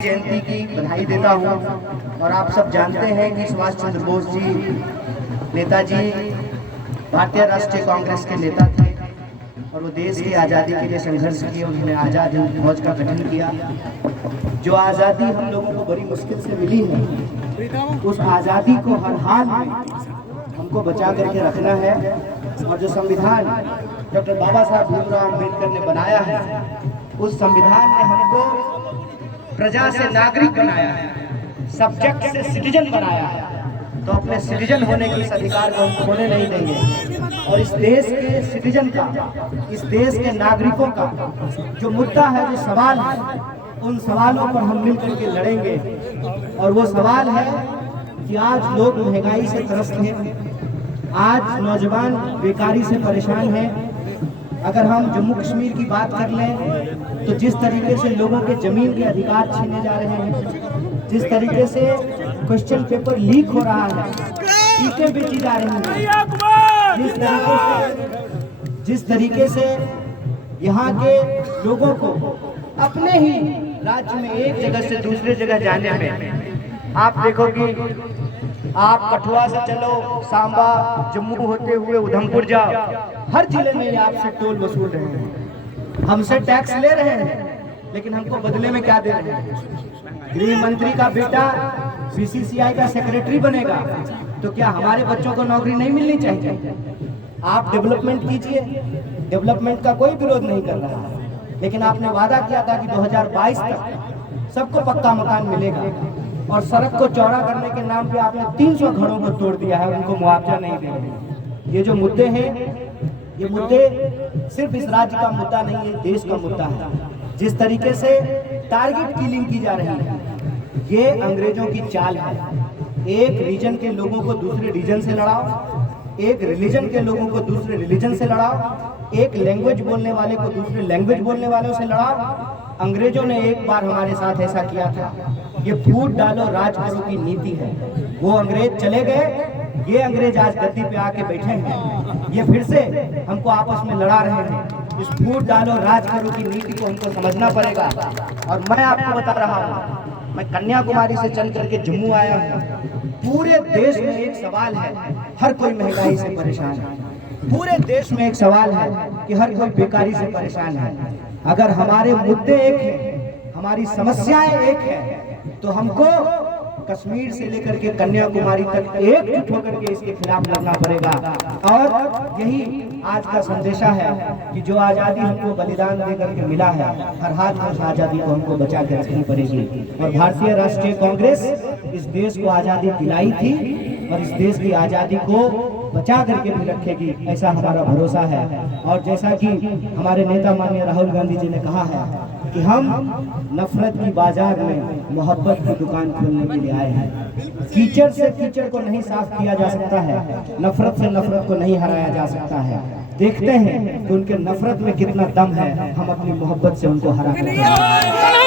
जयंती की बधाई देता हूं। और आप सब जानते हैं कि सुभाष चंद्र बोस जी नेताजी भारतीय राष्ट्रीय कांग्रेस के नेता थे और वो देश की आज़ादी के लिए संघर्ष किए। उन्होंने आज़ाद हिंद फौज का गठन किया। जो आज़ादी हम लोगों को बड़ी मुश्किल से मिली है, उस आज़ादी को हर हाल में हमको बचा करके रखना है। और जो संविधान डॉक्टर बाबा साहब भीमराव अम्बेडकर ने बनाया है, उस संविधान ने हमको प्रजा से नागरिक बनाया है, सब्जेक्ट से सिटीजन बनाया है। तो अपने सिटीजन होने के इस अधिकार को हम खोने नहीं देंगे। और इस देश के सिटीजन का, इस देश के नागरिकों का जो मुद्दा है, जो सवाल है, उन सवालों पर हम मिलकर के लड़ेंगे। और वो सवाल है कि आज लोग महंगाई से त्रस्त हैं, आज नौजवान बेकारी से परेशान हैं। अगर हम जम्मू कश्मीर की बात कर लें तो जिस तरीके से लोगों के जमीन के अधिकार छीने जा रहे हैं, जिस तरीके से क्वेश्चन पेपर लीक हो रहा है, सीटें बेची जा रही हैं, जिस तरीके से यहाँ के लोगों को अपने ही राज्य में एक जगह से दूसरे जगह जाने में, आप देखोगे, आप कठुआ से चलो, सांबा, जम्मू होते हुए उधमपुर जाओ, हर जिले में आपसे टोल वसूल रहे हैं, हमसे टैक्स ले रहे हैं, लेकिन हमको बदले में क्या दे रहे हैं? गृह मंत्री का बेटा बीसीसीआई का सेक्रेटरी बनेगा, तो क्या हमारे बच्चों को नौकरी नहीं मिलनी चाहिए? आप डेवलपमेंट कीजिए, डेवलपमेंट का कोई विरोध नहीं कर रहा है, लेकिन आपने वादा किया था कि 2022 तक सबको पक्का मकान मिलेगा। और सड़क को चौड़ा करने के नाम पे आपने 300 घरों को तोड़ दिया है, उनको मुआवजा नहीं दे रहे। ये जो मुद्दे हैं, ये मुद्दे सिर्फ इस राज्य का मुद्दा नहीं है, देश का मुद्दा है। जिस तरीके से टारगेट किलिंग की जा रही है, ये अंग्रेजों की चाल है। एक रीजन के लोगों को दूसरे रीजन से लड़ाओ, एक रिलीजन के लोगों को दूसरे रिलीजन से लड़ाओ, एक लैंग्वेज बोलने वाले को दूसरे लैंग्वेज बोलने वालों से लड़ाओ। अंग्रेजों ने एक बार हमारे साथ ऐसा किया था। ये फूट डालो राज करो की नीति है। वो अंग्रेज चले गए, ये अंग्रेज आज गद्दी पे आके बैठे हैं, ये फिर से हमको आपस में लड़ा रहे हैं। इस फूट डालो राज करो की नीति को हमको समझना पड़ेगा। और मैं आपको बता रहा हूँ, मैं कन्याकुमारी से चल करके जम्मू आया हूँ। पूरे देश में एक सवाल है, हर कोई महंगाई से परेशान है। पूरे देश में एक सवाल है कि हर कोई बेकारी से परेशान है। अगर हमारे मुद्दे एक हैं, हमारी समस्याएं एक हैं, तो हमको कश्मीर से लेकर के कन्याकुमारी तक एकजुट होकर के इसके खिलाफ लड़ना पड़ेगा। और यही आज का संदेशा है कि जो आज़ादी हमको बलिदान देकर के मिला है, हर हाल में उस आज़ादी को हमको बचा के रखनी पड़ेगी। और भारतीय राष्ट्रीय कांग्रेस इस देश को आज़ादी दिलाई थी और इस देश की आज़ादी को बचा करके भी रखेगी, ऐसा हमारा भरोसा है। और जैसा कि हमारे नेता माननीय राहुल गांधी जी ने कहा है कि हम नफरत की बाजार में मोहब्बत की दुकान खोलने के लिए आए हैं। कीचड़ से कीचड़ को नहीं साफ किया जा सकता है, नफरत से नफरत को नहीं हराया जा सकता है। देखते हैं कि उनके नफरत में कितना दम है, हम अपनी मोहब्बत से उनको हरा सकते हैं।